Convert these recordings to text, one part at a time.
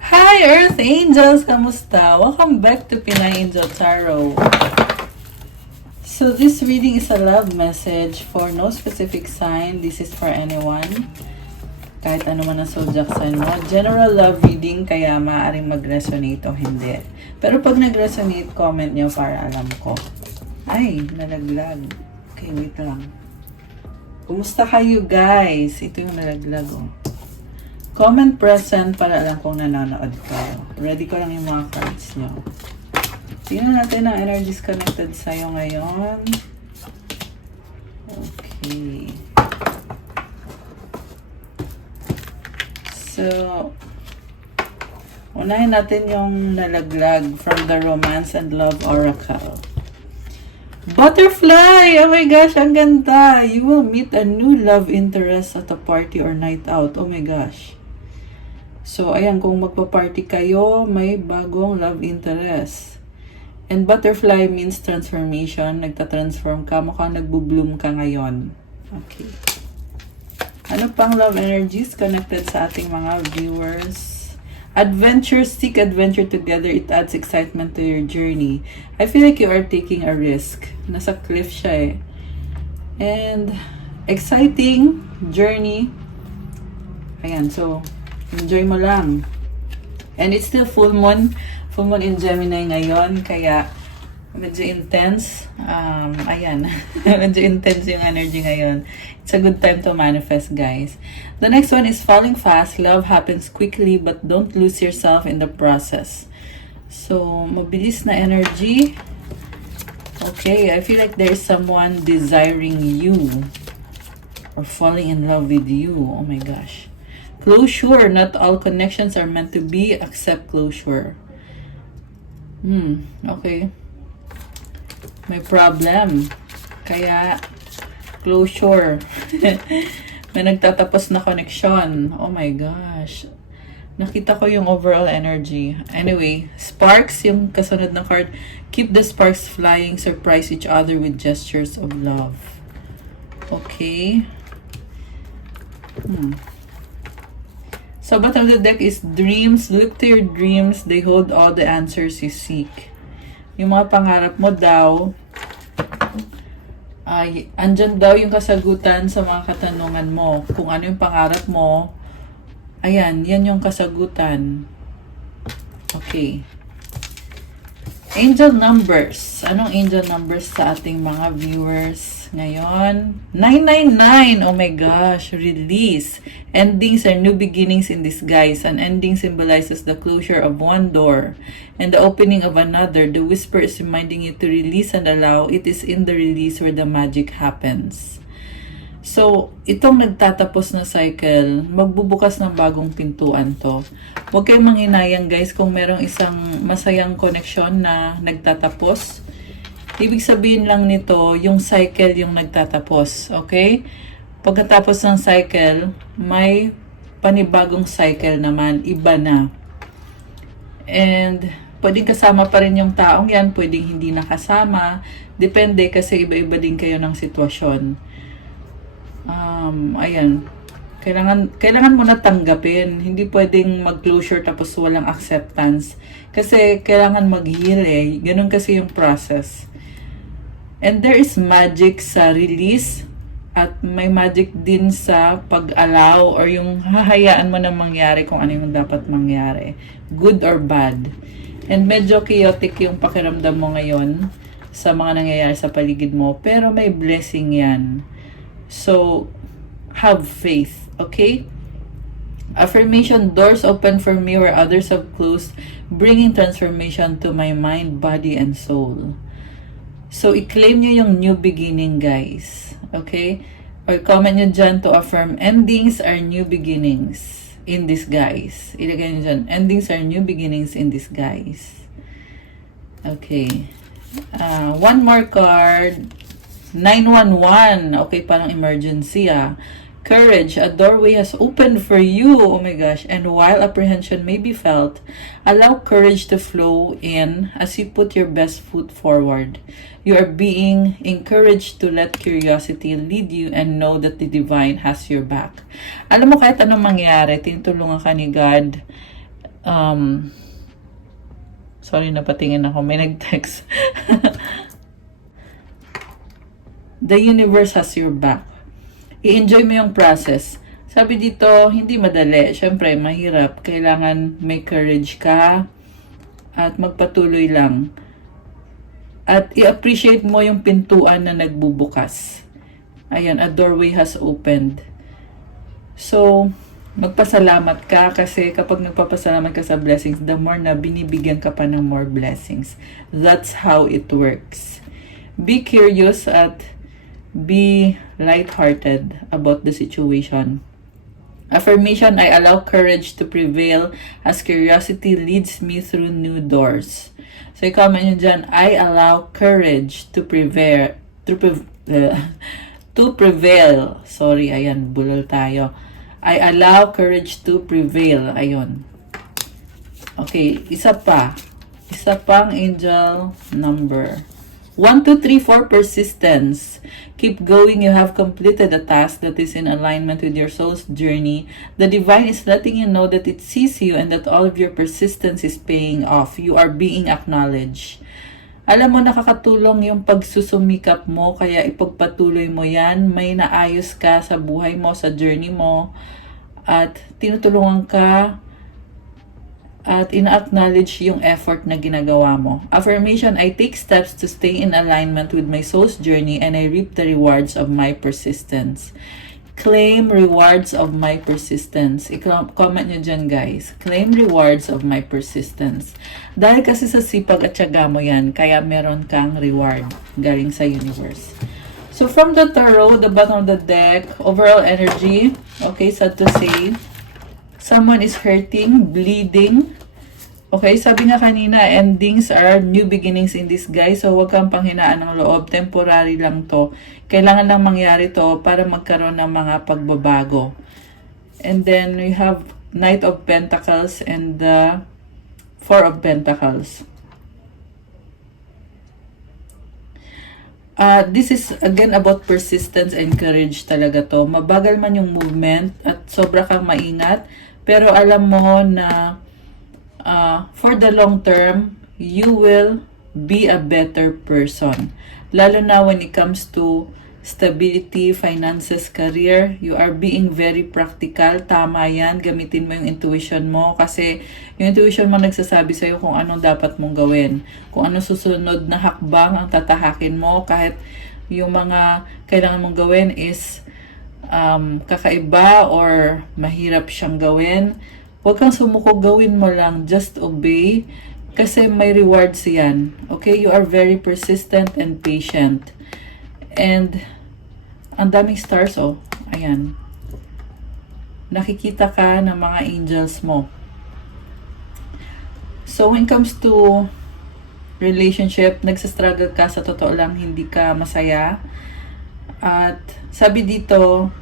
Hi Earth Angels! Kamusta? Welcome back to Pinay Angel Tarot. So this reading is a love message for no specific sign. This is for anyone. Kahit ano man ang zodiac sign mo. General love reading, kaya maaaring mag-resonate o hindi. Pero pag nag-resonate, comment nyo para alam ko. Ay, nalaglag. Okay, wait lang. Kumusta kayo guys? Ito yung nalaglag oh. Comment present para alam kong nanonood kayo. Ready ko lang yung mga cards nyo. Tingnan natin ang energies connected sa'yo ngayon. Okay. So, unahin natin yung nalaglag from the Romance and Love Oracle. Butterfly! Oh my gosh, ang ganda! You will meet a new love interest at a party or night out. Oh my gosh. So, ayan, kung magpa-party kayo, may bagong love interest. And butterfly means transformation. Nagta-transform ka. Mukhang nagbo-bloom ka ngayon. Okay. Ano pang love energies connected sa ating mga viewers? Adventure, seek adventure together. It adds excitement to your journey. I feel like you are taking a risk. Nasa cliff siya eh. And exciting journey. Ayan, so enjoy mo lang. And it's still full moon. Full moon in Gemini ngayon. Kaya medyo intense. Ayan. Medyo intense yung energy ngayon. It's a good time to manifest, guys. The next one is falling fast. Love happens quickly but don't lose yourself in the process. So, mabilis na energy. Okay, I feel like there's someone desiring you or falling in love with you. Oh my gosh. Closure. Not all connections are meant to be. Accept closure. Okay. May problem. Kaya, closure. May nagtatapos na connection. Oh my gosh. Nakita ko yung overall energy. Anyway, sparks, yung kasunod na card. Keep the sparks flying. Surprise each other with gestures of love. Okay. So, bottom of the deck is dreams. Look to your dreams. They hold all the answers you seek. Yung mga pangarap mo daw, andyan daw yung kasagutan sa mga katanungan mo. Kung ano yung pangarap mo, ayan, yan yung kasagutan. Okay. Angel numbers. Anong angel numbers sa ating mga viewers ngayon? 999. Oh my gosh. Release. Endings are new beginnings in disguise. An ending symbolizes the closure of one door and the opening of another. The whisper is reminding you to release and allow. It is in the release where the magic happens. So, itong nagtatapos na cycle, magbubukas ng bagong pintuan to. Huwag kayong manghinayang guys kung merong isang masayang koneksyon na nagtatapos. Ibig sabihin lang nito, yung cycle yung nagtatapos. Okay? Pagkatapos ng cycle, may panibagong cycle naman. Iba na. And pwedeng kasama pa rin yung taong yan, pwedeng hindi nakasama. Depende kasi iba-iba din kayo ng sitwasyon. Ayan. Kailangan mo na tanggapin. Hindi pwedeng mag-closure tapos walang acceptance. Kasi kailangan mag-heal eh. Ganun kasi yung process. And there is magic sa release at may magic din sa pag-allow or yung hahayaan mo na mangyari kung ano yung dapat mangyari. Good or bad. And medyo chaotic yung pakiramdam mo ngayon sa mga nangyayari sa paligid mo. Pero may blessing yan. So, have faith. Okay? Affirmation, doors open for me where others have closed, bringing transformation to my mind, body, and soul. So, i-claim nyo yung new beginning, guys. Okay? Or comment nyo dyan to affirm, endings are new beginnings in disguise. Ilagay nyo dyan, endings are new beginnings in disguise. Okay. One more card. 911. Okay, parang emergency Courage, a doorway has opened for you. Oh my gosh. And while apprehension may be felt, allow courage to flow in as you put your best foot forward. You are being encouraged to let curiosity lead you and know that the divine has your back. Alam mo, kahit anong mangyari, tinutulungan ka ni God. Um, sorry, napatingin ako. May nag-text. The universe has your back. I-enjoy mo yung process. Sabi dito, hindi madali. Siyempre, mahirap. Kailangan may courage ka at magpatuloy lang. At i-appreciate mo yung pintuan na nagbubukas. Ayan, a doorway has opened. So, magpasalamat ka kasi kapag nagpapasalamat ka sa blessings, the more na binibigyan ka pa ng more blessings. That's how it works. Be curious at be lighthearted about the situation. Affirmation, I allow courage to prevail as curiosity leads me through new doors. So, i-comment nyo dyan, I allow courage to prevail. To prevail. Sorry, ayan, bulol tayo. I allow courage to prevail. Ayun. Okay, isa pa. Isa pang angel number. 1, 2, 3, 4, persistence. Keep going. You have completed a task that is in alignment with your soul's journey. The divine is letting you know that it sees you and that all of your persistence is paying off. You are being acknowledged. Alam mo, nakakatulong yung pagsusumikap mo, kaya ipagpatuloy mo yan. May naayos ka sa buhay mo, sa journey mo, at tinutulungan ka at ina-acknowledge yung effort na ginagawa mo. Affirmation, I take steps to stay in alignment with my soul's journey and I reap the rewards of my persistence. Claim rewards of my persistence. I-comment nyo dyan, guys. Claim rewards of my persistence. Dahil kasi sa sipag at tiyaga mo yan, kaya meron kang reward galing sa universe. So from the tarot, the bottom of the deck, overall energy, okay, sad to say, someone is hurting, bleeding. Okay, sabi nga kanina, endings are new beginnings in disguise. So, huwag kang panghinaan ng loob. Temporary lang to. Kailangan lang mangyari to para magkaroon ng mga pagbabago. And then, we have Knight of Pentacles and the Four of Pentacles. This is, again, about persistence and courage talaga to. Mabagal man yung movement at sobra kang maingat. Pero alam mo na for the long term, you will be a better person. Lalo na when it comes to stability, finances, career, you are being very practical. Tama yan. Gamitin mo yung intuition mo kasi yung intuition mo nagsasabi sa'yo kung anong dapat mong gawin. Kung anong susunod na hakbang ang tatahakin mo kahit yung mga kailangan mong gawin is kakaiba or mahirap siyang gawin. Huwag kang sumuko, gawin mo lang. Just obey. Kasi may rewards yan. Okay? You are very persistent and patient. And, ang daming stars, oh. Ayan. Nakikita ka ng mga angels mo. So, when it comes to relationship, nagsastruggle ka, sa totoo lang, hindi ka masaya. At, sabi dito,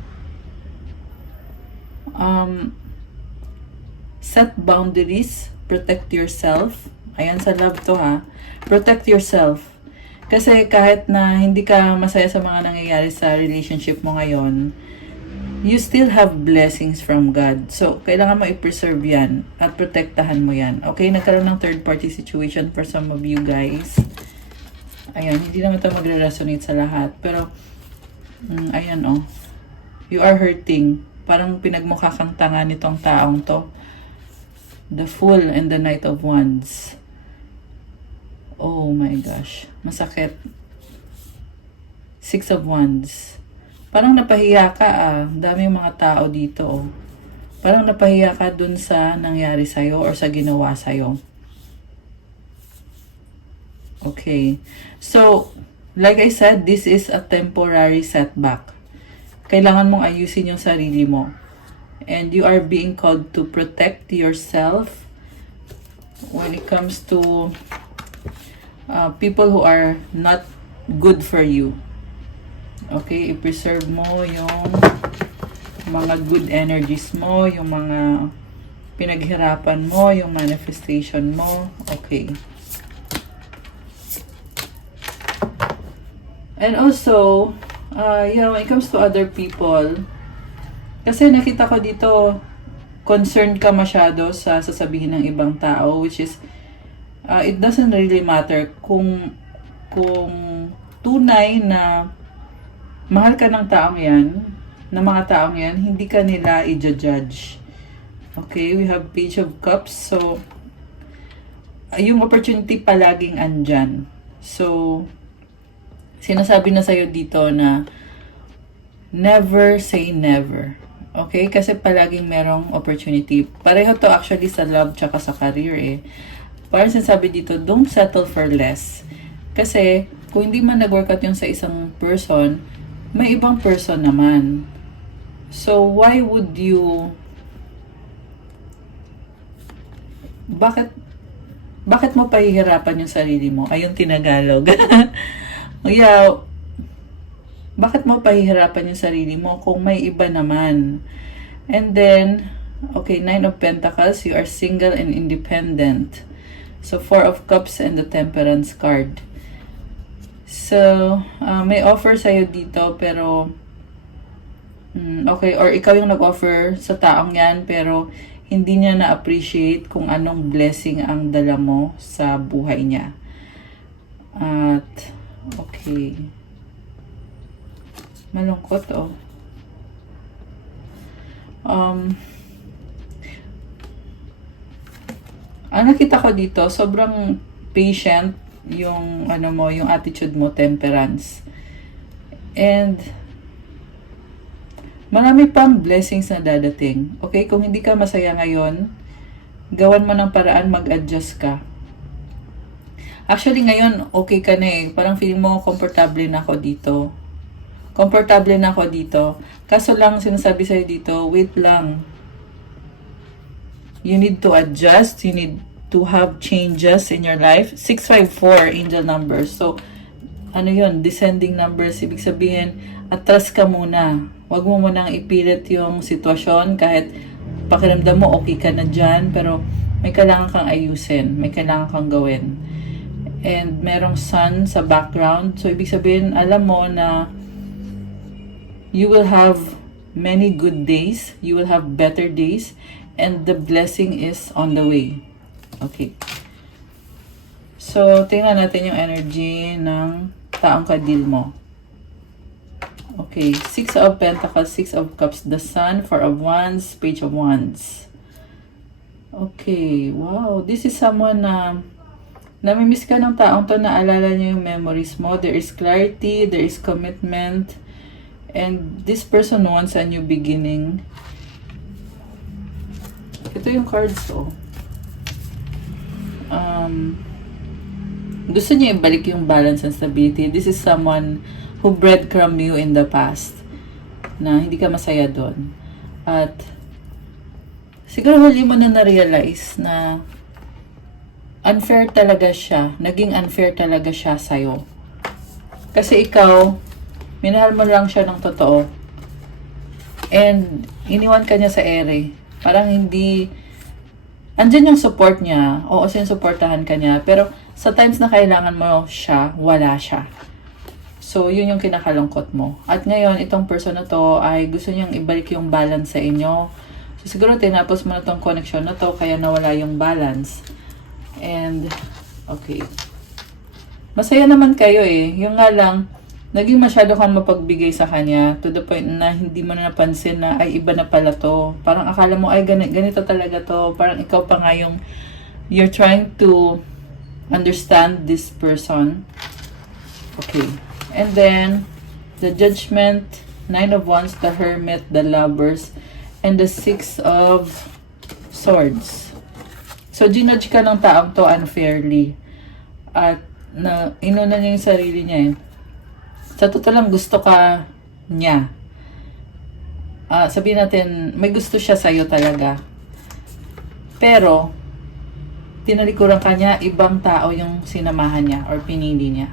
set boundaries, protect yourself. Ayan, sa love to ha. Protect yourself. Kasi kahit na hindi ka masaya sa mga nangyayari sa relationship mo ngayon, you still have blessings from God. So, kailangan mo i-preserve yan at protektahan mo yan. Okay, nagkaroon ng third party situation for some of you guys. Ayan, hindi naman ito magre-resonate sa lahat. Pero, ayan oh. You are hurting. Parang pinagmukha kang tanga nitong taong to. The Fool and the Knight of Wands. Oh my gosh. Masakit. Six of Wands. Parang napahiya ka ah. Dami mga tao dito oh. Parang napahiya ka dun sa nangyari sa'yo or sa ginawa sa'yo. Okay. So, like I said, this is a temporary setback. Kailangan mong ayusin yung sarili mo. And you are being called to protect yourself when it comes to people who are not good for you. Okay, i-preserve mo yung mga good energies mo, yung mga pinaghirapan mo, yung manifestation mo. Okay. And also, when it comes to other people, kasi nakita ko dito, concerned ka masyado sa sasabihin ng ibang tao, which is, it doesn't really matter kung tunay na mahal ka ng taong yan, ng mga taong yan, hindi ka nila i-judge. Okay, we have Page of Cups. So, yung opportunity palaging andyan. So, sinasabi na sa'yo dito na never say never. Okay? Kasi palaging merong opportunity. Pareho to actually sa love tsaka sa career eh. Parang sinasabi dito, don't settle for less. Kasi, kung hindi man nag-workout yung sa isang person, may ibang person naman. So, why would you... Bakit mo pahihirapan yung sarili mo? Ayun, tinagalog. Yeah, bakit mo pahihirapan yung sarili mo kung may iba naman? And then, okay, 9 of Pentacles, you are single and independent. So, 4 of Cups and the Temperance card. So, may offer sa'yo dito, pero, okay, or ikaw yung nag-offer sa taong yan, pero hindi niya na-appreciate kung anong blessing ang dala mo sa buhay niya. At, okay. Malungkot, oh. Ang nakita ko dito, sobrang patient yung, yung attitude mo, temperance. And, marami pang blessings na dadating. Okay? Kung hindi ka masaya ngayon, gawan mo ng paraan, mag-adjust ka. Actually, ngayon, okay ka na eh. Parang feeling mo, komportable na ako dito. Komportable na ako dito. Kaso lang, sinasabi sa'yo dito, wait lang. You need to adjust. You need to have changes in your life. 654, angel numbers. So, yun? Descending numbers. Ibig sabihin, atras ka muna. Huwag mo munang ipilit yung sitwasyon kahit pakiramdam mo okay ka na dyan, pero may kailangan kang ayusin, may kailangan kang gawin. And merong sun sa background, so ibig sabihin, alam mo na you will have many good days, you will have better days, and the blessing is on the way. Okay. So, tingnan natin yung energy ng taong kadil mo. Okay, 6 of Pentacles, 6 of Cups, the Sun, 4 of Wands, Page of Wands. Okay, wow. This is someone na namimiss ka ng taong to, naalala niya yung memories mo. There is clarity, there is commitment, and this person wants a new beginning. Ito yung cards to. Gusto niya ibalik yung balance and stability. This is someone who breadcrumb you in the past, na hindi ka masaya doon. At siguro huli mo na na-realize na unfair talaga siya. Naging unfair talaga siya sa'yo. Kasi ikaw, minahal mo lang siya ng totoo. And iniwan ka niya sa ere. Parang hindi... Andyan yung support niya. Oo, sinusuportahan ka niya. Pero sa times na kailangan mo siya, wala siya. So, yun yung kinakalungkot mo. At ngayon, itong person na to ay gusto niyang ibalik yung balance sa inyo. So, siguro tinapos mo na tong connection na to, kaya nawala yung balance. And, okay. Masaya naman kayo eh. Yung nga lang, naging masyado kang mapagbigay sa kanya to the point na hindi mo na napansin na ay iba na pala to. Parang akala mo ay ganito talaga to. Parang ikaw pa nga yung you're trying to understand this person. Okay. And then, the Judgment, 9 of Wands, the Hermit, the Lovers, and the 6 of Swords. So, ginudge ka ng taong to unfairly. At, inuna niya yung sarili niya eh. Sa totoo lang, gusto ka niya. Sabihin natin, may gusto siya sa'yo talaga. Pero, tinalikuran ka niya, ibang tao yung sinamahan niya or pinili niya.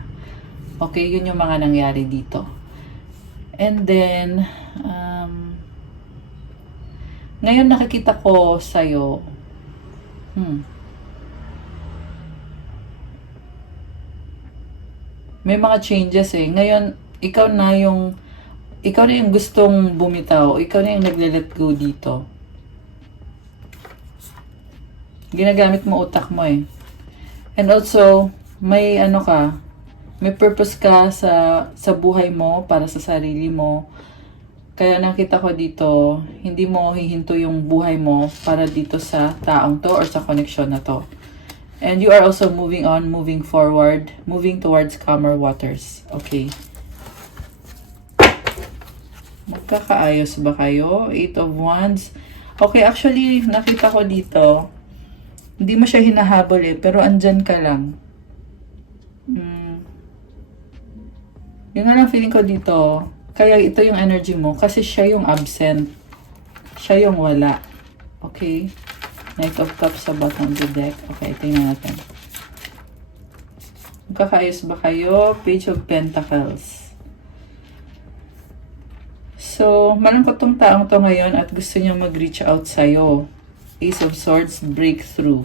Okay, yun yung mga nangyari dito. And then, ngayon nakikita ko sa'yo, may mga changes eh. Ngayon, ikaw na yung gustong bumitaw. Ikaw na yung nagle-let go dito. Ginagamit mo utak mo eh. And also, may ano ka, may purpose ka sa buhay mo, para sa sarili mo. Kaya nakita ko dito, hindi mo hihinto yung buhay mo para dito sa taong to or sa connection na to. And you are also moving on, moving forward, moving towards calmer waters. Okay. Magkakaayos ba kayo? 8 of Wands. Okay, actually, nakita ko dito, hindi mo siya hinahabol eh, pero andyan ka lang. Yung nga lang feeling ko dito, kaya ito yung energy mo, kasi siya yung absent. Siya yung wala. Okay? Knight of Cups sa bottom of the deck. Okay, tingnan natin. Magkakaayos ba kayo? Page of Pentacles. So, malungkot tong taong to ngayon at gusto niya mag-reach out sa'yo. Ace of Swords, breakthrough.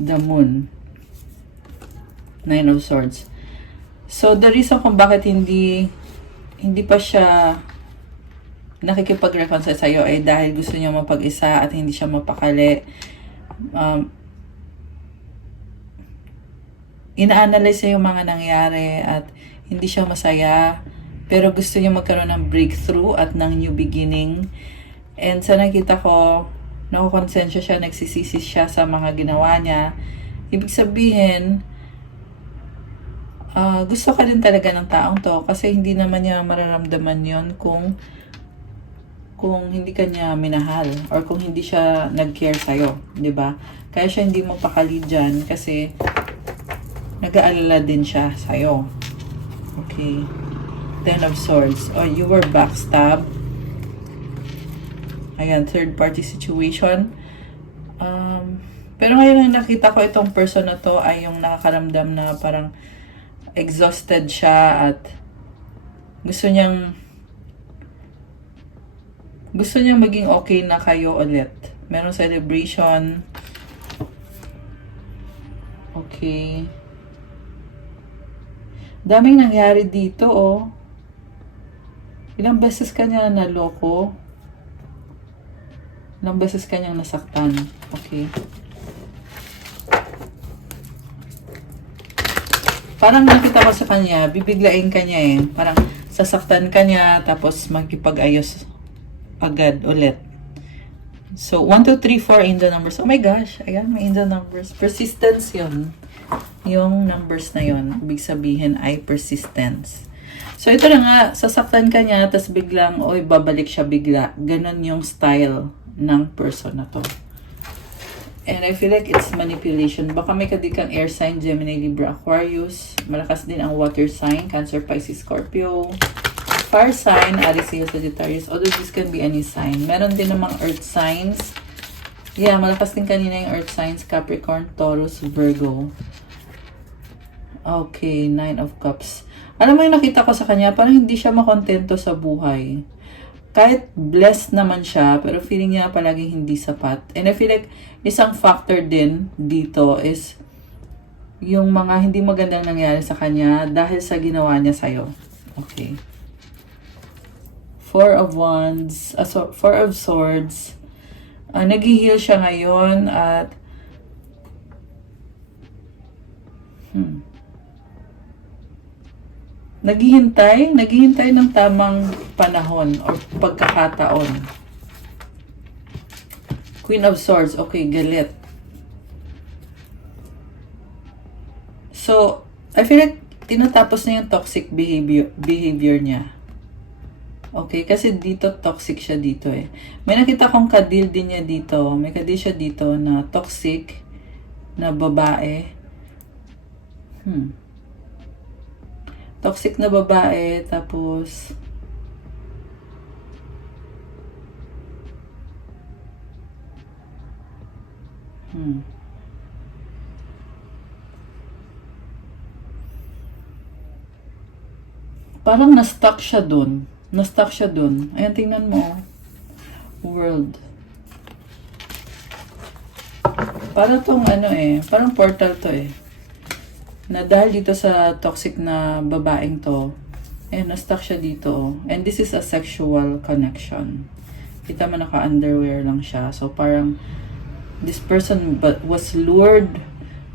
The Moon. Nine of Swords. So, the reason kung bakit hindi pa siya nakikipag-reconcile sa'yo ay dahil gusto niya mapag-isa at hindi siya mapakali. Ina-analyze niya yung mga nangyari at hindi siya masaya. Pero gusto niya magkaroon ng breakthrough at ng new beginning. And sa nakita ko, nakukonsensya siya, nagsisisi siya sa mga ginawa niya. Ibig sabihin, gusto ka din talaga ng taong to kasi hindi naman niya mararamdaman yon kung hindi ka niya minahal or kung hindi siya nag-care sa'yo, di ba? Kaya siya hindi mo pakali dyan kasi nag-aalala din siya sa'yo. Okay. Ten of Swords. Oh, you were backstabbed. Ayan, third party situation. Pero ngayon ang nakita ko itong person na to ay yung nakakaramdam na parang exhausted siya at gusto niyang maging okay na kayo ulit. Meron celebration. Okay. Daming nangyari dito, oh. Ilang beses ka niya naloko. Ilang beses ka niyang nasaktan. Okay. Parang nakita ko sa kanya, bibiglain ka niya eh. Parang sasaktan ka niya, tapos magkipag-ayos agad ulit. So, 1, 2, 3, 4 angel numbers. Oh my gosh, ayan, may angel numbers. Persistence yun. Yung numbers na yun, ibig sabihin ay persistence. So, ito na nga, sasaktan ka niya, tapos biglang, oy, babalik siya bigla. Ganon yung style ng person na to. And I feel like it's manipulation. Baka may kadikang air sign, Gemini, Libra, Aquarius. Malakas din ang water sign, Cancer, Pisces, Scorpio. Fire sign, Aries, Leo, Sagittarius. Although this can be any sign. Meron din namang earth signs. Yeah, malakas din kanina yung earth signs, Capricorn, Taurus, Virgo. Okay, 9 of Cups. Alam mo yung nakita ko sa kanya, parang hindi siya makontento sa buhay. Kahit blessed naman siya, pero feeling niya palaging hindi sapat. And I feel like isang factor din dito is yung mga hindi magandang nangyari sa kanya dahil sa ginawa niya sa'yo. Okay. 4 of Wands, 4 of Swords. Nag-heal siya ngayon at naghihintay ng tamang panahon or pagkakataon. Queen of Swords, okay, galit. So, I feel like tinatapos na yung toxic behavior niya. Okay, kasi dito toxic siya dito eh. May nakita kong kadil din niya dito. May kadil siya dito na toxic na babae. Toxic na babae, tapos parang na-stuck siya dun. Na-stuck siya dun. Ayan, tingnan mo. World. Parang tong ano eh, parang portal to eh. Na dahil dito sa toxic na babaeng to, na-stuck siya dito. And this is a sexual connection. Kita mo naka-underwear lang siya. So, parang This person was lured.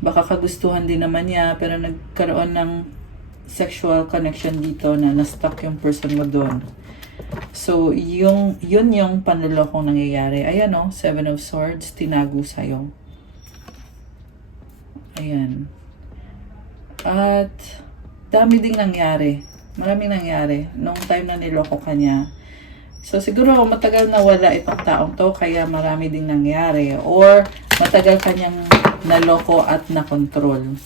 Baka kagustuhan din naman niya, pero nagkaroon ng sexual connection dito na na-stuck yung person mo doon. So, yun yung panlolokong nangyayari. Ayan o, 7 of Swords, tinago sa'yo. Ayan. At, dami ding nangyari. Maraming nangyari nung time na niloko ka niya. So, siguro matagal na wala itong taong to, kaya marami ding nangyari. Or, matagal kanyang naloko at nakontrol.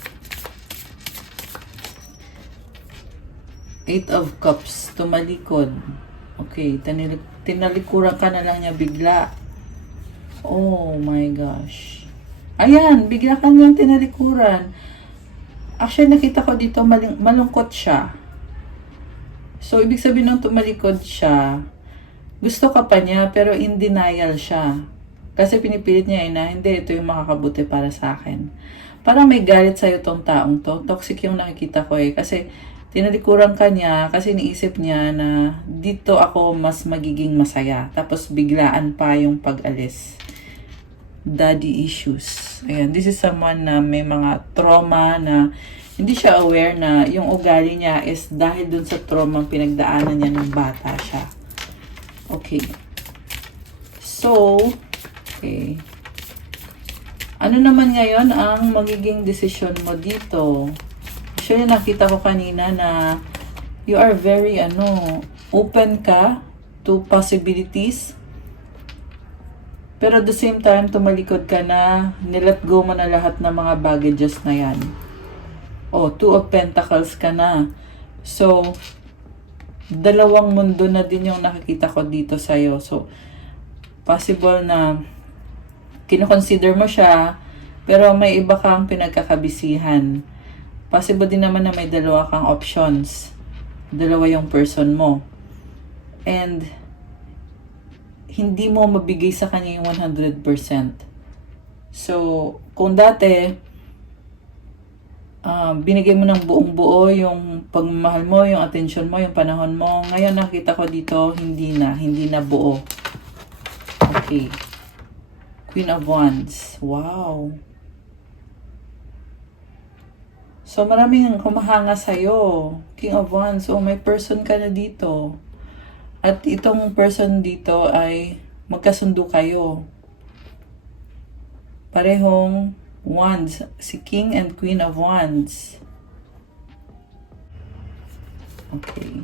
8 of Cups, tumalikod. Okay, tinalikuran ka na lang niya bigla. Oh my gosh. Ayan, bigla ka niyang tinalikuran. Actually, nakita ko dito malungkot siya. So, ibig sabihin nung tumalikod siya, gusto ka pa niya, pero in denial siya. Kasi pinipilit niya na, hindi, ito yung makakabuti para sa akin. Parang may galit sa'yo tong taong to. Toxic yung nakikita ko kasi tinalikuran ka niya kasi niisip niya na dito ako mas magiging masaya. Tapos biglaan pa yung pag-alis. Daddy issues. Ayan, this is someone na may mga trauma na hindi siya aware na yung ugali niya is dahil dun sa trauma pinagdaanan niya ng bata siya. Okay. So, okay. Ano naman ngayon ang magiging decision mo dito? Actually, nakita ko kanina na you are very, open ka to possibilities. Pero at the same time, tumalikod ka na, nilet go mo na lahat ng mga baggages na yan. Oh, 2 of Pentacles ka na. So, dalawang mundo na din yung nakikita ko dito sa'yo. So, possible na kinoconsider mo siya, pero may iba kang pinagkakabisihan. Possible din naman na may dalawa kang options. Dalawa yung person mo. And, hindi mo mabigay sa kanya yung 100%. So, kung dati, binigay mo ng buong buo yung pagmamahal mo, yung attention mo, yung panahon mo. Ngayon nakita ko dito, hindi na buo. Okay. Queen of Wands. Wow. So, maraming humahanga sa'yo. King of Wands. Oh, may person ka na dito. At itong person dito ay magkasundo kayo. Parehong Wands. Si King and Queen of Wands. Okay.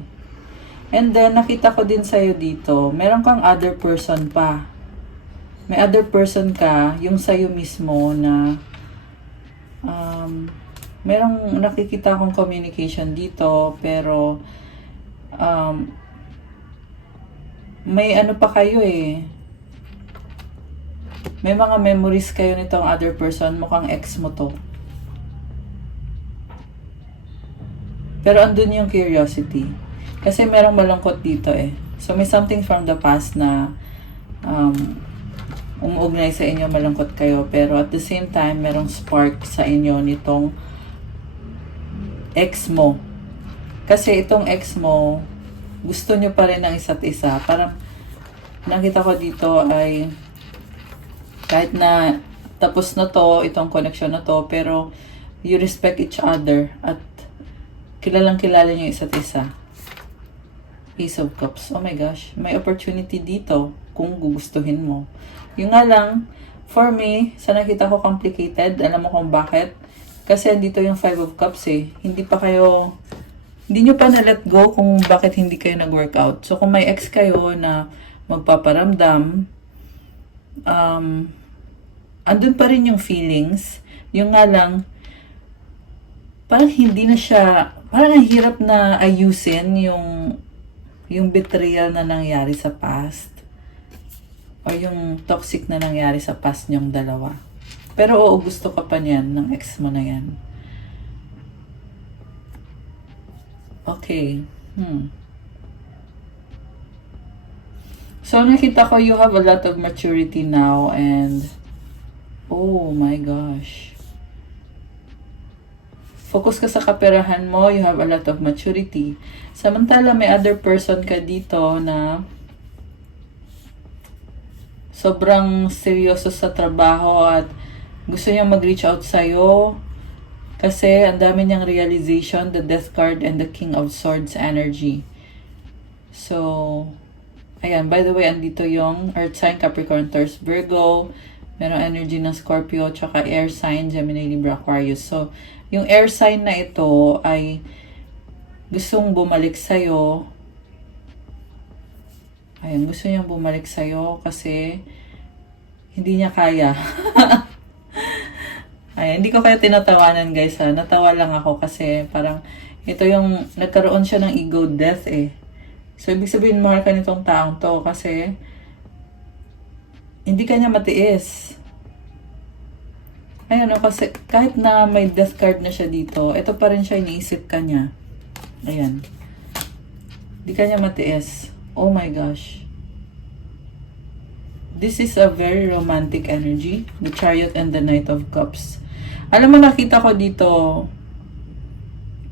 And then, nakita ko din sa'yo dito, meron kang other person pa. May other person ka, yung sa'yo mismo na merong nakikita akong communication dito, pero may ano pa kayo may mga memories kayo nitong other person, mukhang ex mo to. Pero andun yung curiosity. Kasi merong malungkot dito So may something from the past na umuugnay sa inyo, malungkot kayo. Pero at the same time, merong spark sa inyo nitong ex mo. Kasi itong ex mo, gusto nyo pa rin ng isa't isa. Parang nakita ko dito ay kahit na tapos na to, itong connection na to, pero you respect each other at kilalang kilala nyo isa't isa. Ace of Cups. Oh my gosh, may opportunity dito kung gugustuhin mo. Yung nga lang, for me, sa nakita ko complicated, alam mo kung bakit? Kasi dito yung 5 of Cups Hindi nyo pa na-let go kung bakit hindi kayo nag-workout. So, kung may ex kayo na magpaparamdam, andun pa rin yung feelings. Yung nga lang, parang hindi na siya, parang ang hirap na ayusin yung betrayal na nangyari sa past. O yung toxic na nangyari sa past nyong dalawa. Pero oo, gusto ka pa niyan ng ex mo na yan. Okay. So, nakita ko you have a lot of maturity now and oh my gosh. Focus ka sa kaperahan mo, you have a lot of maturity. Samantala, may other person ka dito na sobrang seryoso sa trabaho at gusto niya mag-reach out sa'yo kasi ang dami niyang realization, the Death card and the King of Swords energy. So, ayan, by the way, andito yung Earth sign, Capricorn, Taurus, Virgo, merong energy ng Scorpio, tsaka air sign, Gemini, Libra, Aquarius. So, yung air sign na ito ay gustong bumalik sa'yo. Ayan, gusto niyang bumalik sa'yo kasi hindi niya kaya. Ayan, hindi ko kaya tinatawanan guys ha. Natawa lang ako kasi parang ito yung nagkaroon siya ng ego death eh. So, ibig sabihin mahal ka nitong taong to kasi hindi ka niya matiis. Ayan o, kasi kahit na may death card na siya dito, ito pa rin siya iniisip ka niya. Ayan. Hindi ka niya matiis. Oh my gosh. This is a very romantic energy. The Chariot and the Knight of Cups. Alam mo, nakita ko dito,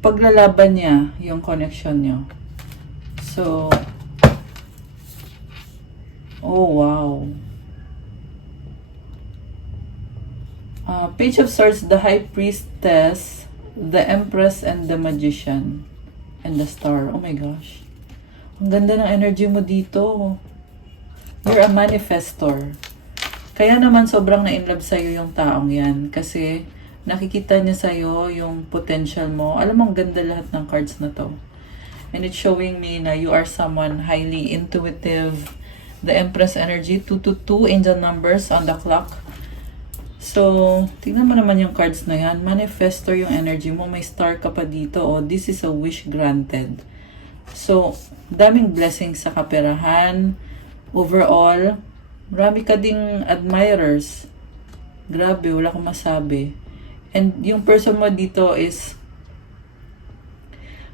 paglalaban niya yung connection niyo. So, oh wow. Page of Swords, the High Priestess, the Empress, and the Magician, and the Star. Oh my gosh. Ang ganda ng energy mo dito. You're a manifestor. Kaya naman sobrang na-inlove sa'yo yung taong yan. Kasi nakikita niya sa'yo yung potential mo. Alam mo, ang ganda lahat ng cards na to. And it's showing me na you are someone highly intuitive. The Empress energy, 222 angel numbers on the clock. So, tingnan mo naman yung cards na yan. Manifestor yung energy mo. May star ka pa dito. Oh, this is a wish granted. So, daming blessings sa kaperahan. Overall, marami ka ding admirers. Grabe, wala akong masabi. And yung person mo dito is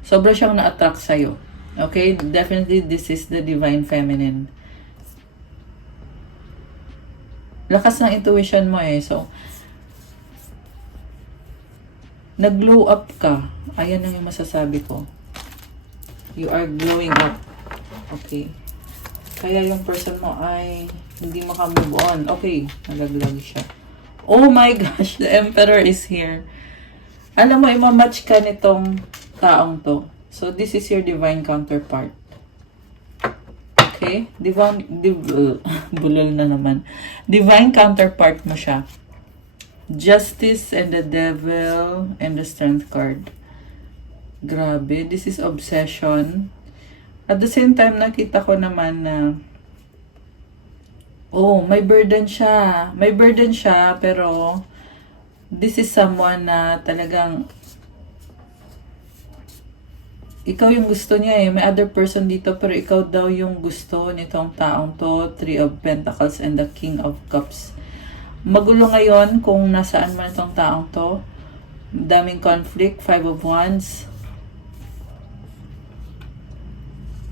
sobra siyang na-attract sa'yo. Okay? Definitely, this is the Divine Feminine. Lakas ng intuition mo eh. So, nag-glow up ka. Ayan ang yung masasabi ko. You are glowing up. Okay. Kaya yung person mo ay hindi maka-move on. Okay. Nalaglag siya. Oh my gosh. The Emperor is here. Alam mo, imamatch ka nitong taong to. So, this is your divine counterpart. Okay? Bulol na naman. Divine counterpart mo siya. Justice and the Devil and the Strength card. Grabe. This is obsession. At the same time, nakita ko naman na oh, may burden siya. May burden siya, pero this is someone na talagang ikaw yung gusto niya eh. May other person dito, pero ikaw daw yung gusto nitong taong to. Three of Pentacles and the King of Cups. Magulo ngayon kung nasaan man itong taong to. Daming conflict. Five of Wands.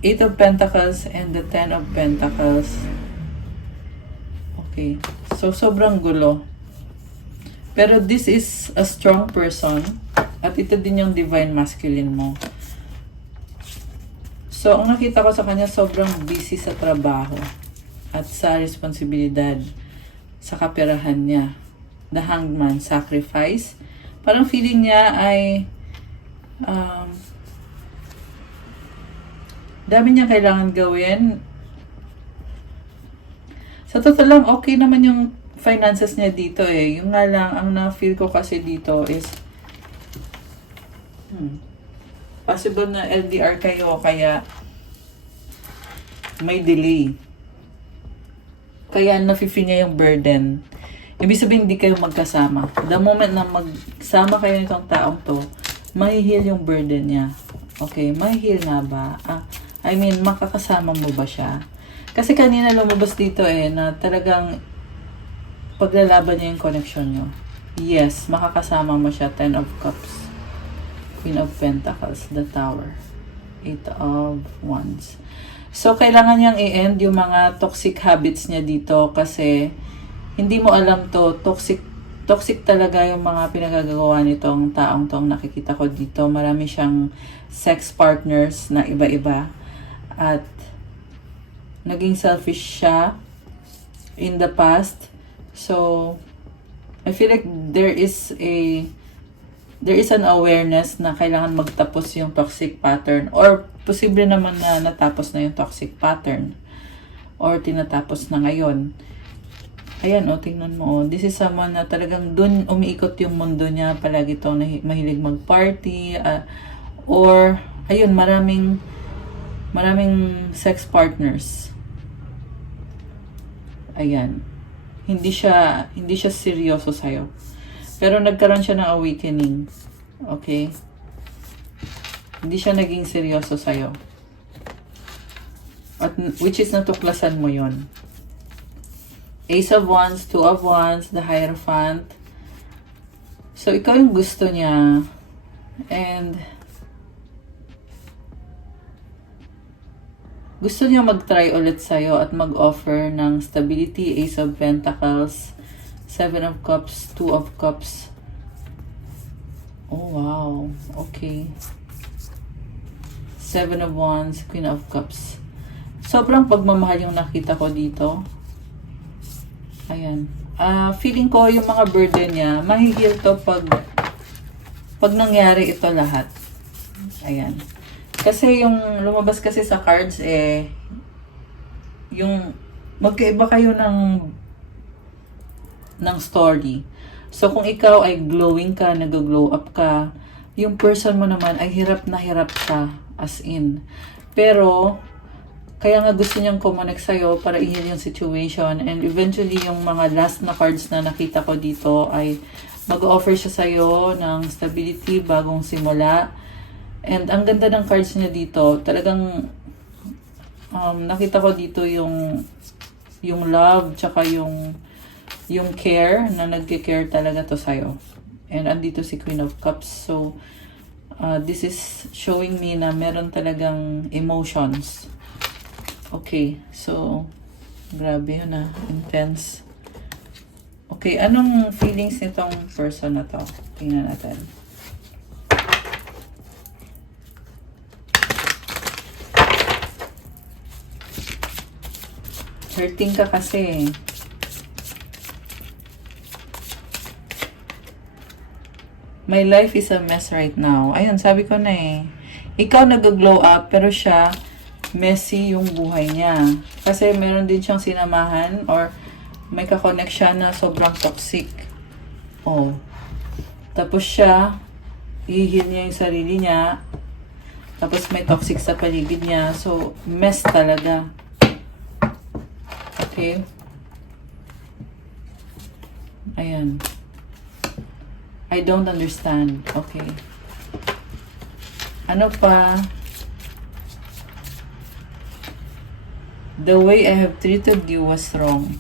Eight of Pentacles and the Ten of Pentacles. Okay. So, sobrang gulo. Pero this is a strong person. At ito din yung divine masculine mo. So, ang nakita ko sa kanya, sobrang busy sa trabaho. At sa responsibilidad. Sa kaperahan niya. The Hanged Man, sacrifice. Parang feeling niya ay dami niya kailangan gawin. Sa totoo lang, okay naman yung finances niya dito eh. Yung nga lang, ang na-feel ko kasi dito is possible na LDR kayo, kaya may delay. Kaya nafe-feel niya yung burden. Ibig sabihin, hindi kayo magkasama. The moment na magsama kayo nitong taong to, mahihil yung burden niya. Okay, mahihil nga ba? I mean, makakasama mo ba siya? Kasi kanina lumabas dito eh, na talagang paglalaban niya yung connection nyo. Yes, makakasama mo siya. Ten of Cups. Queen of Pentacles. The Tower. Eight of Wands. So, kailangan niyang i-end yung mga toxic habits niya dito kasi hindi mo alam to. Toxic talaga yung mga pinagagawa nitong taong tong nakikita ko dito. Marami siyang sex partners na iba-iba. At naging selfish siya. in the past. So, I feel like there is an awareness na kailangan magtapos yung toxic pattern, or posible naman na natapos na yung toxic pattern or tinatapos na ngayon. Ayan, tingnan mo, this is someone na talagang dun umiikot yung mundo niya, palagi to mahilig mag-party, or ayun, maraming sex partners. Ayan, hindi siya seryoso sa'yo, pero nagkaroon siya ng awakening. Okay, hindi siya naging seryoso sa'yo, at which is natuklasan mo yon. Ace of Wands, Two of Wands, the Hierophant. So, ikaw yung gusto niya. And gusto niya mag-try ulit sa'yo at mag-offer ng stability. Ace of Pentacles, Seven of Cups, Two of Cups. Oh, wow. Okay. Seven of Wands, Queen of Cups. Sobrang pagmamahal yung nakita ko dito. Ayan. Feeling ko yung mga burden niya, mahihil to pag nangyari ito lahat. Ayan. Kasi yung lumabas kasi sa cards yung magkaiba kayo ng story. So kung ikaw ay glowing ka, nag-glow up ka, yung person mo naman ay hirap na hirap siya, as in. Pero kaya nga gusto niyang connect sa'yo para i-heal yung situation. And eventually, yung mga last na cards na nakita ko dito ay mag-offer siya sa'yo ng stability, bagong simula. And ang ganda ng cards niya dito, talagang nakita ko dito yung love, tsaka yung care, na nagke-care talaga to sa'yo. And andito si Queen of Cups. So, this is showing me na meron talagang emotions. Okay, so, grabe yun intense. Okay, anong feelings nitong person na to? Tingnan natin. Hurting ka kasi. My life is a mess right now. Ayun, sabi ko na Ikaw nag-glow up, pero siya, messy yung buhay niya. Kasi meron din siyang sinamahan or may kakonek siya na sobrang toxic. Oh. Tapos siya, ihil niya yung sarili niya. Tapos may toxic sa paligid niya. So, mess talaga. Okay. Ayan. I don't understand. Okay. Ano pa? The way I have treated you was wrong.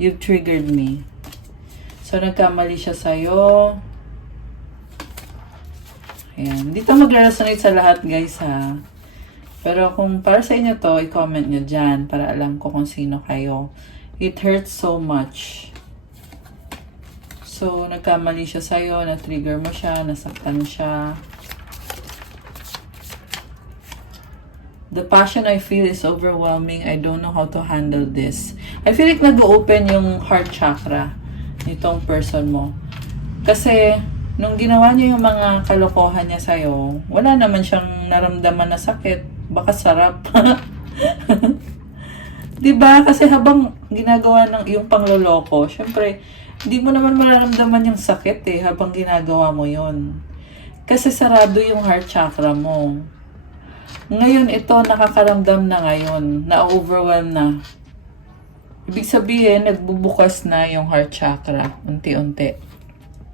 You've triggered me. So, nagkamali siya sa'yo. Ayan. Dito magre-resonate sa lahat, guys, ha. Pero kung para sa inyo to, i-comment nyo dyan para alam ko kung sino kayo. It hurts so much. So, nagkamali siya sa'yo, na-trigger mo siya, nasaktan siya. The passion I feel is overwhelming. I don't know how to handle this. I feel like nag-open yung heart chakra nitong person mo. Kasi, nung ginawa niya yung mga kalokohan niya sa'yo, wala naman siyang naramdaman na sakit. Baka sarap. Diba? Kasi habang ginagawa ng yung pangloloko, syempre, hindi mo naman mararamdaman yung sakit habang ginagawa mo yon. Kasi sarado yung heart chakra mo. Ngayon, ito, nakakaramdam na ngayon. Na-overwhelm na. Ibig sabihin, nagbubukas na yung heart chakra. Unti-unti.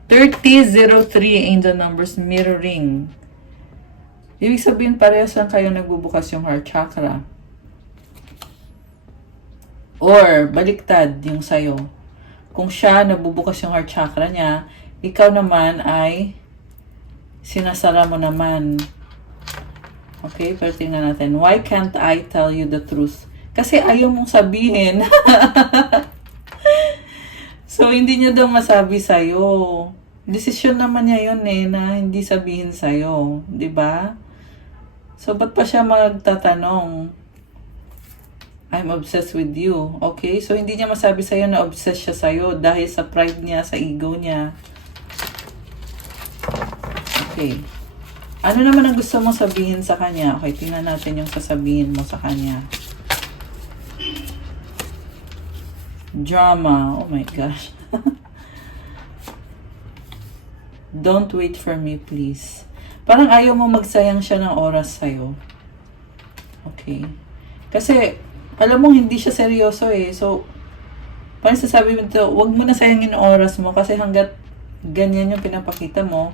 3003, angel numbers, mirroring. Ibig sabihin, parehas lang kayo nagbubukas yung heart chakra. Or, baliktad yung sayo. Kung siya, nagbubukas yung heart chakra niya, ikaw naman ay sinasara mo naman. Okay, pero tingnan natin. Why can't I tell you the truth? Kasi ayaw mong sabihin. So, hindi niya daw masabi sa'yo. Desisyon naman niya yun na hindi sabihin sa'yo. Diba? So, ba't pa siya magtatanong? I'm obsessed with you. Okay? So, hindi niya masabi sa'yo na obsessed siya sa'yo dahil sa pride niya, sa ego niya. Okay. Ano naman ang gusto mong sabihin sa kanya? Okay, tingnan natin yung sasabihin mo sa kanya. Drama. Oh my gosh. Don't wait for me, please. Parang ayaw mo magsayang siya ng oras sa'yo. Okay. Kasi, alam mo, hindi siya seryoso eh. So, parang sasabi mo ito, huwag mo na sayangin ang oras mo kasi hanggat ganyan yung pinapakita mo,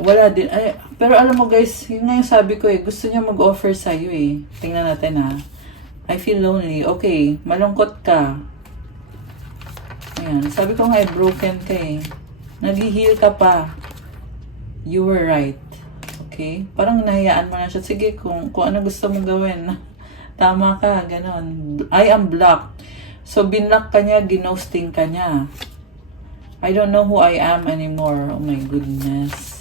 wala din. Ay, pero alam mo guys, yun nga yung sabi ko eh, gusto niya mag-offer sa'yo eh. Tingnan natin ha. I feel lonely. Okay, malungkot ka. Ayan, sabi ko nga eh, broken ka eh. Nag-heal ka pa. You were right. Okay? Parang nahayaan mo na siya. Sige, kung ano gusto mong gawin. Tama ka, ganon. I am blocked. So, binlock ka niya, ginosting ka niya. I don't know who I am anymore. Oh my goodness.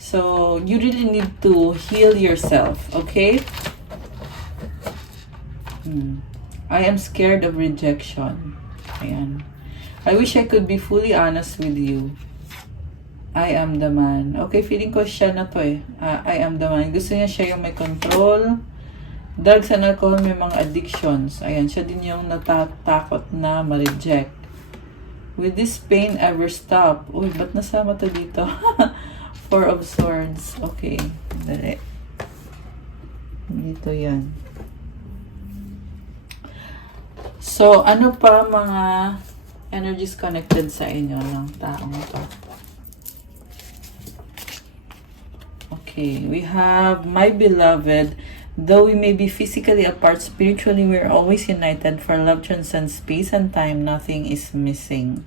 So, you really need to heal yourself. Okay? I am scared of rejection. Ayan. I wish I could be fully honest with you. I am the man. Okay, feeling ko siya na to eh. I am the man. Gusto niya siya yung may control. Drugs and alcohol, may mga addictions. Ayan, siya din yung natatakot na ma-reject. Will this pain ever stop? Uy, ba't nasama to dito? Four of Swords. Okay, dali. Dito yan. So, ano pa mga energies connected sa inyo ng taong to? Okay, we have, my beloved, though we may be physically apart, spiritually we are always united, for love transcends space and time, nothing is missing.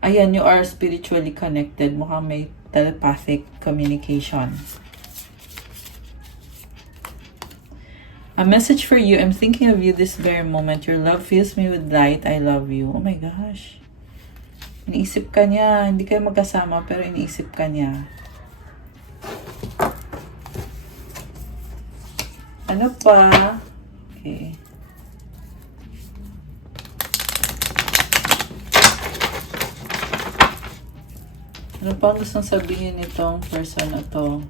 Ayan, you are spiritually connected. Mukhang may telepathic communication. A message for you. I'm thinking of you this very moment. Your love fills me with light. I love you. Oh my gosh. Iniisip ka niya. Hindi kayo magkasama pero iniisip ka niya. Ano pa? Okay. Ano pa ang gustong sabihin nitong person na to?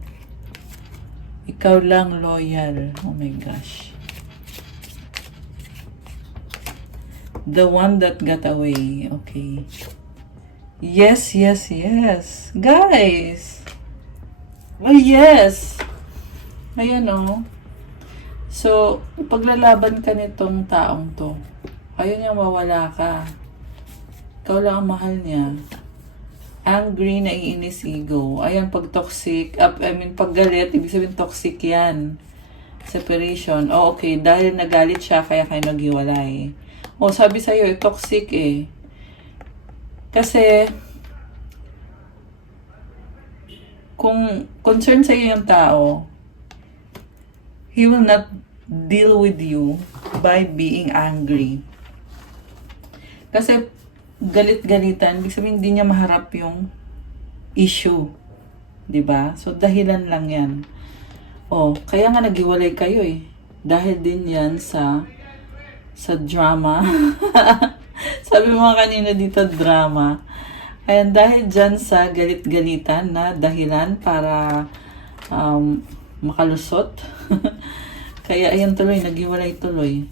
Ikaw lang loyal. Oh my gosh. The one that got away. Okay. Yes, yes, yes. Guys! Well, yes! Ayan o. So, paglalaban ka nitong taong to, ayaw niya mawala ka. Ikaw lang ang mahal niya. Angry, naiinis, ego. Ayan, pag toxic, pag galit, ibig sabihin toxic yan. Separation. Oh, okay. Dahil nagalit siya, kaya kayo naghiwalay. Oh, sabi sa'yo, toxic eh. Kasi, kung concern sa'yo yung tao, he will not deal with you by being angry. Kasi, galit-galitan, ibig sabihin hindi niya maharap yung issue. 'Di ba? So, dahilan lang yan. Oh, kaya nga naghiwalay kayo eh. Dahil din yan sa drama. Sabi mo kanina dito, drama. Ayan, dahil dyan sa galit-galitan na dahilan para makalusot. Kaya ayan tuloy, naghiwalay tuloy.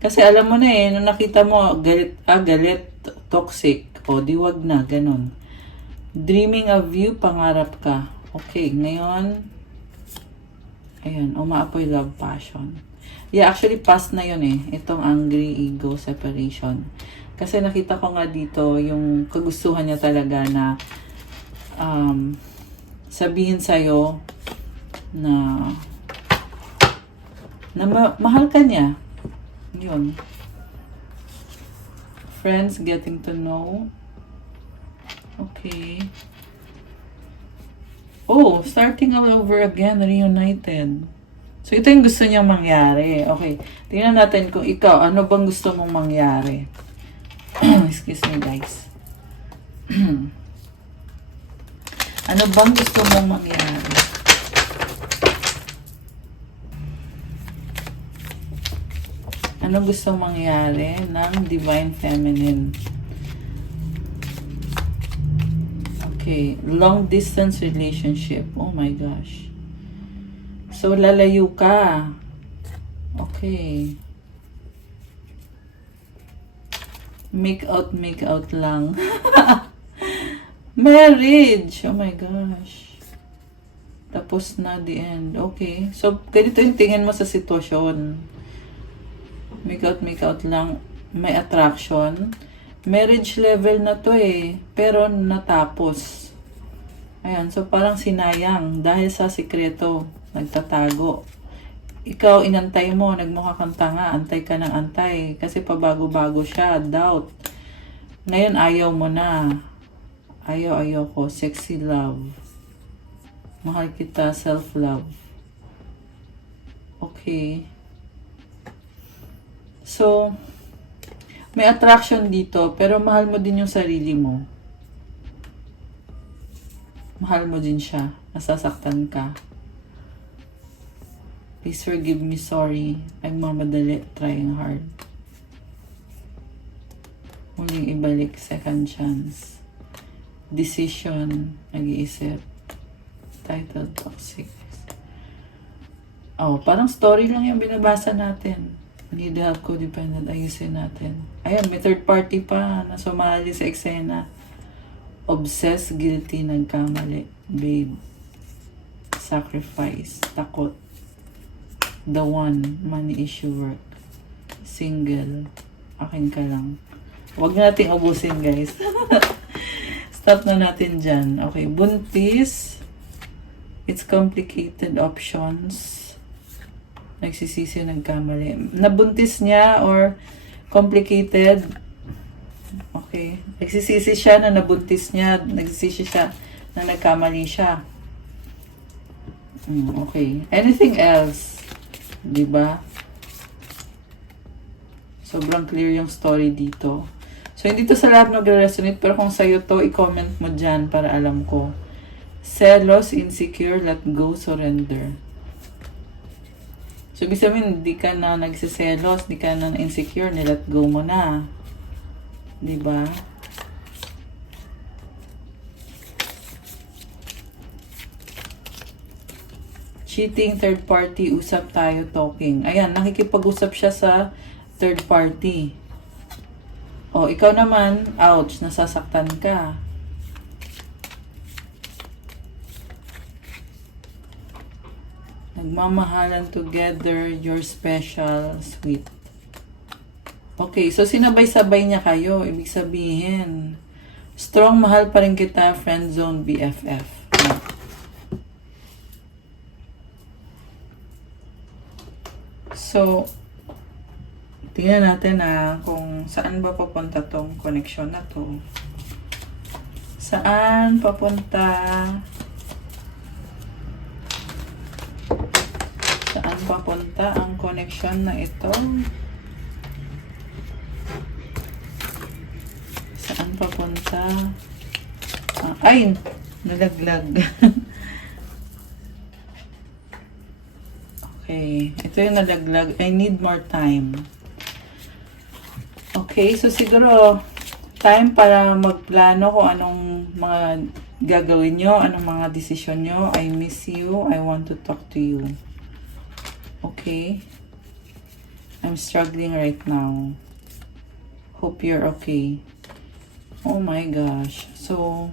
Kasi alam mo na eh, nung nakita mo, galit, toxic, o di wag na, ganun. Dreaming of you, pangarap ka. Okay, ngayon, ayan, umaapoy love, passion. Yeah, actually, past na yun eh. Itong angry, ego, separation. Kasi nakita ko nga dito, yung kagustuhan niya talaga na sabihin sa'yo na mahal ka niya. Yun. Friends, getting to know. Okay. Oh, starting all over again, reunited. So, ito yung gusto niyang mangyari. Okay. Tingnan natin kung ikaw, ano bang gusto mong mangyari? Excuse me, guys. Ano bang gusto mong mangyari? Anong gusto mangyari ng Divine Feminine? Okay, long distance relationship. Oh my gosh. So, lalayo ka. Okay. Make out lang. Marriage. Oh my gosh. Tapos na the end. Okay. So, ganito yung tingin mo sa sitwasyon. Make out lang. May attraction. Marriage level na to eh. Pero natapos. Ayan. So, parang sinayang. Dahil sa sikreto. Nagtatago. Ikaw, inantay mo. Nagmukha kang tanga. Antay ka ng antay. Kasi pabago-bago siya. Doubt. Ngayon, ayaw mo na. Ayaw ko. Sexy love. Mahal kita. Self-love. Okay. So, may attraction dito, pero mahal mo din yung sarili mo. Mahal mo din siya. Nasasaktan ka. Please forgive me, sorry. Nagmamadali, trying hard. Muling ibalik, second chance. Decision, nag-iisip. Title, toxic. Oh, parang story lang yung binabasa natin. Need help, codependent, ayusin natin. Ayan, may third party pa na sumali sa eksena. Obsessed, guilty, nagkamali. Babe. Sacrifice, takot. The one, money issue, work. Single, akin ka lang. Huwag nating ubusin, guys. Stop na natin dyan. Okay, buntis. It's complicated options. Nagsisisi, nagkamali. Nabuntis niya or complicated. Okay. Nagsisisi siya na nabuntis niya. Nagsisisi siya na nagkamali siya. Okay. Anything else? Diba? Sobrang clear yung story dito. So, hindi to sa lahat nag-resonate. Pero kung sa'yo to, i-comment mo dyan para alam ko. Selos, insecure, let go, surrender. So, ibig sabihin, di ka na nagsiselos, di ka na insecure, nilet go mo na. Diba? Cheating, third party, usap tayo, talking. Ayan, nakikipag-usap siya sa third party. O, ikaw naman, ouch, nasasaktan ka. Nagmamahalan together, you're special, sweet. Okay, so sinabay-sabay niya kayo. Ibig sabihin, strong, mahal pa rin kita, friend zone, BFF. So, tingnan natin kung saan ba papunta tong connection na to. Saan papunta? Saan papunta ang connection na ito? Saan papunta? Ay! Nalaglag. Okay. Ito yung nalaglag. I need more time. Okay. So, siguro, time para magplano kung anong mga gagawin nyo, anong mga desisyon nyo. I miss you. I want to talk to you. Okay. I'm struggling right now. Hope you're okay. Oh my gosh. So,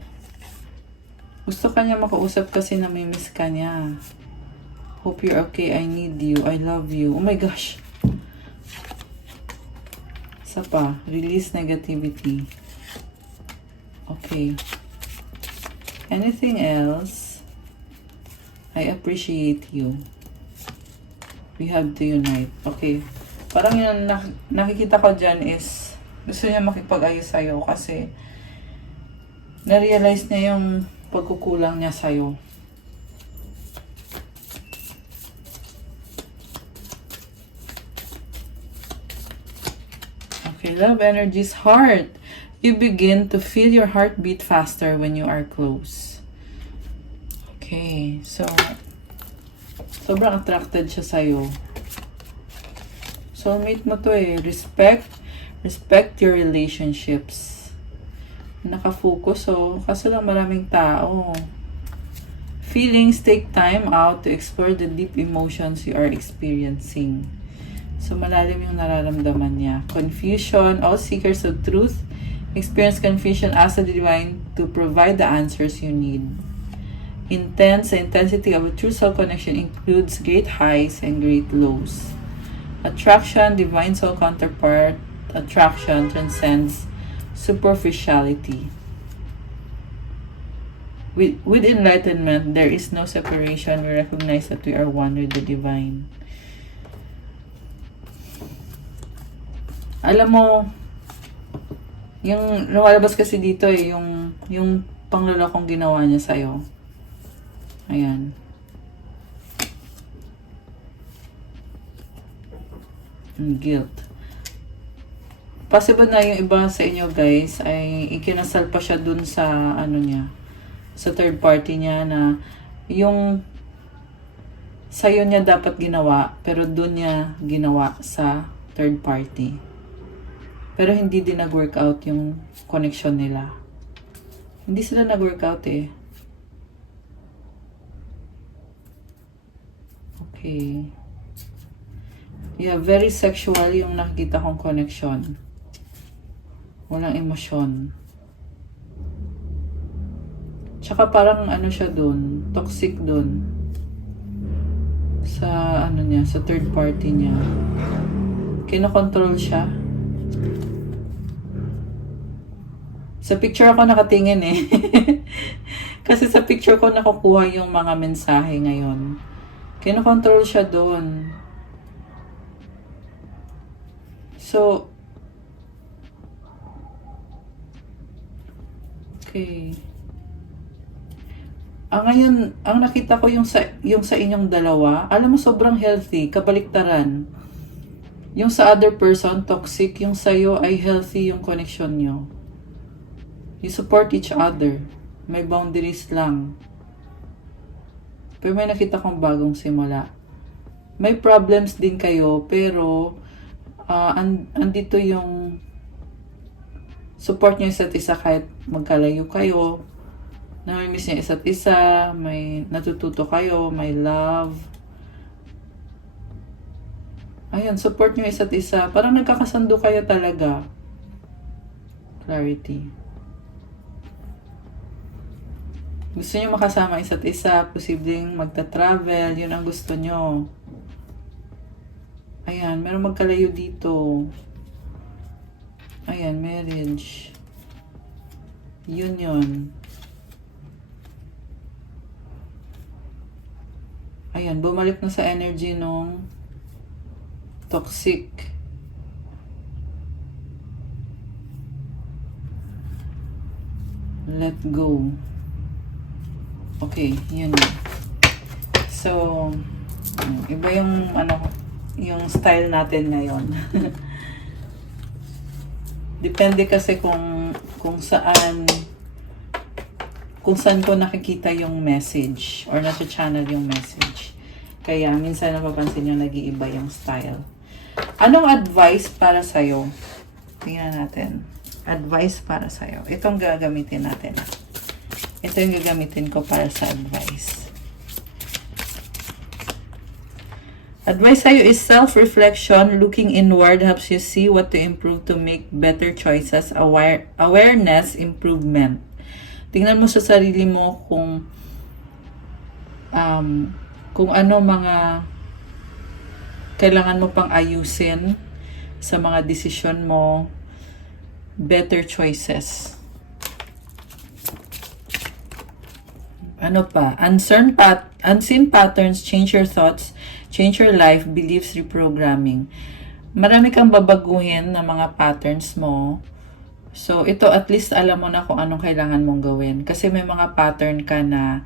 gusto ka niya makausap kasi namimiss ka niya. Hope you're okay. I need you. I love you. Oh my gosh. Isa pa. Release negativity. Okay. Anything else? I appreciate you. We have to unite. Okay. Parang yun nakikita ko dyan is gusto niya makipag-ayos sa'yo kasi na-realize niya yung pagkukulang niya sa'yo. Okay, love energies, heart. You begin to feel your heartbeat faster when you are close. Okay, so sobrang attracted siya sa'yo. Soulmate mo to eh. Respect your relationships. Nakafocus, oh. Kaso lang maraming tao. Feelings, take time out to explore the deep emotions you are experiencing. So, malalim yung nararamdaman niya. Confusion, all seekers of truth experience confusion, ask the divine to provide the answers you need. The intensity of a true soul connection includes great highs and great lows. Attraction, divine soul counterpart, attraction transcends superficiality. With enlightenment, there is no separation. We recognize that we are one with the divine. Alam mo, yung lumalabas kasi dito eh, yung panglalakong ginawa niya sa'yo. Ayan. Guilt. Possible na yung iba sa inyo guys ay ikinasal pa siya dun sa ano niya, sa third party niya na yung sa'yo niya dapat ginawa pero dun niya ginawa sa third party. Pero hindi din nag-workout yung connection nila. Hindi sila nag-workout eh. Okay. Yeah, very sexual yung nakikita kong connection. Walang emosyon. Tsaka parang ano siya dun, toxic dun. Sa ano niya, sa third party niya. Kinokontrol siya. Sa picture ako nakatingin eh. Kasi sa picture ko nakukuha yung mga mensahe ngayon. Kinokontrol siya doon. So, okay. Ngayon, ang nakita ko yung sa inyong dalawa, alam mo sobrang healthy, kabaliktaran. Yung sa other person, toxic, yung sa'yo ay healthy yung connection nyo. You support each other. May boundaries lang. Pero may nakita kong bagong simula. May problems din kayo, pero andito yung support nyo isa't isa kahit magkalayo kayo. Namimiss nyo isa't isa, may natututo kayo, may love. Ayan, support nyo isa't isa. Parang nagkakasando kayo talaga. Clarity. Gusto nyo makasama isa't isa, posibleng magta-travel, yun ang gusto nyo. Ayan, meron magkalayo dito. Ayan, marriage. Union. Ayan, bumalik na sa energy nung toxic. Let go. Okay, yun. So, iba yung yung style natin ngayon. Depende kasi kung saan ko nakikita yung message or nasa-channel yung message. Kaya minsan napapansin nyo nag-iiba yung style. Anong advice para sa'yo? Tingnan natin. Advice para sa'yo. Itong gagamitin natin. Ito yung gagamitin ko para sa advice. Advice sa'yo is self-reflection. Looking inward helps you see what to improve to make better choices. Awareness, improvement. Tingnan mo sa sarili mo kung ano mga kailangan mo pang ayusin sa mga desisyon mo. Better choices. Ano pa? Unseen patterns change your thoughts, change your life, beliefs, reprogramming. Marami kang babaguhin na mga patterns mo. So, ito at least alam mo na kung anong kailangan mong gawin. Kasi may mga pattern ka na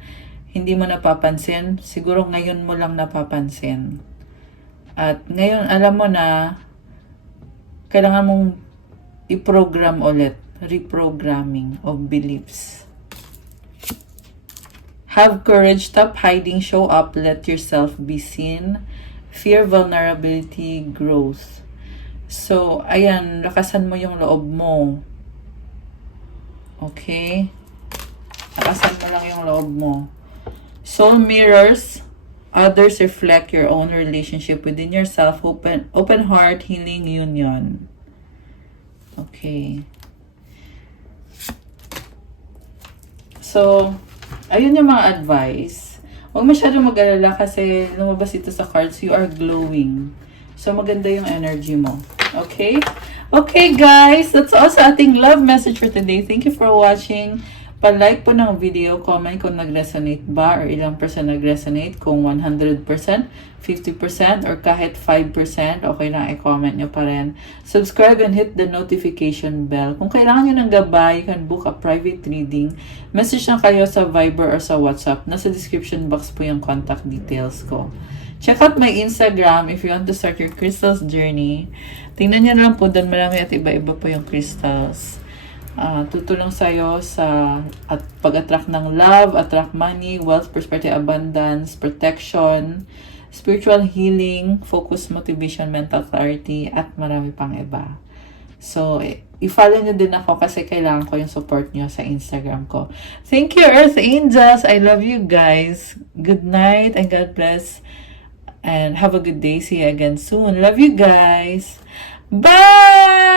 hindi mo napapansin. Siguro ngayon mo lang napapansin. At ngayon alam mo na kailangan mong i-program ulit. Reprogramming of beliefs. Have courage, stop hiding, show up, let yourself be seen. Fear, vulnerability, growth. So, ayan, lakasan mo yung loob mo. Okay? Lakasan mo lang yung loob mo. Soul mirrors. Others reflect your own relationship within yourself. Open heart, healing union. Okay. So, ayun yung mga advice. Huwag masyadong mag-alala kasi lumabas ito sa cards, you are glowing. So, maganda yung energy mo. Okay? Okay, guys. That's all sa ating love message for today. Thank you for watching. Pa-like po ng video, comment kung nag-resonate ba or ilang percent nag-resonate, kung 100%, 50%, or kahit 5%, okay lang, i-comment nyo pa rin. Subscribe and hit the notification bell. Kung kailangan nyo ng gabay, you can book a private reading. Message na kayo sa Viber or sa WhatsApp. Nasa description box po yung contact details ko. Check out my Instagram if you want to start your crystals journey. Tingnan nyo na lang po, doon marami at iba-iba po yung crystals. Tutulong sa'yo sa pag-attract ng love, attract money, wealth, prosperity, abundance, protection, spiritual healing, focus, motivation, mental clarity, at marami pang iba. So, i-follow nyo din ako kasi kailangan ko yung support nyo sa Instagram ko. Thank you, Earth Angels! I love you guys! Good night and God bless. And have a good day. See you again soon. Love you guys. Bye!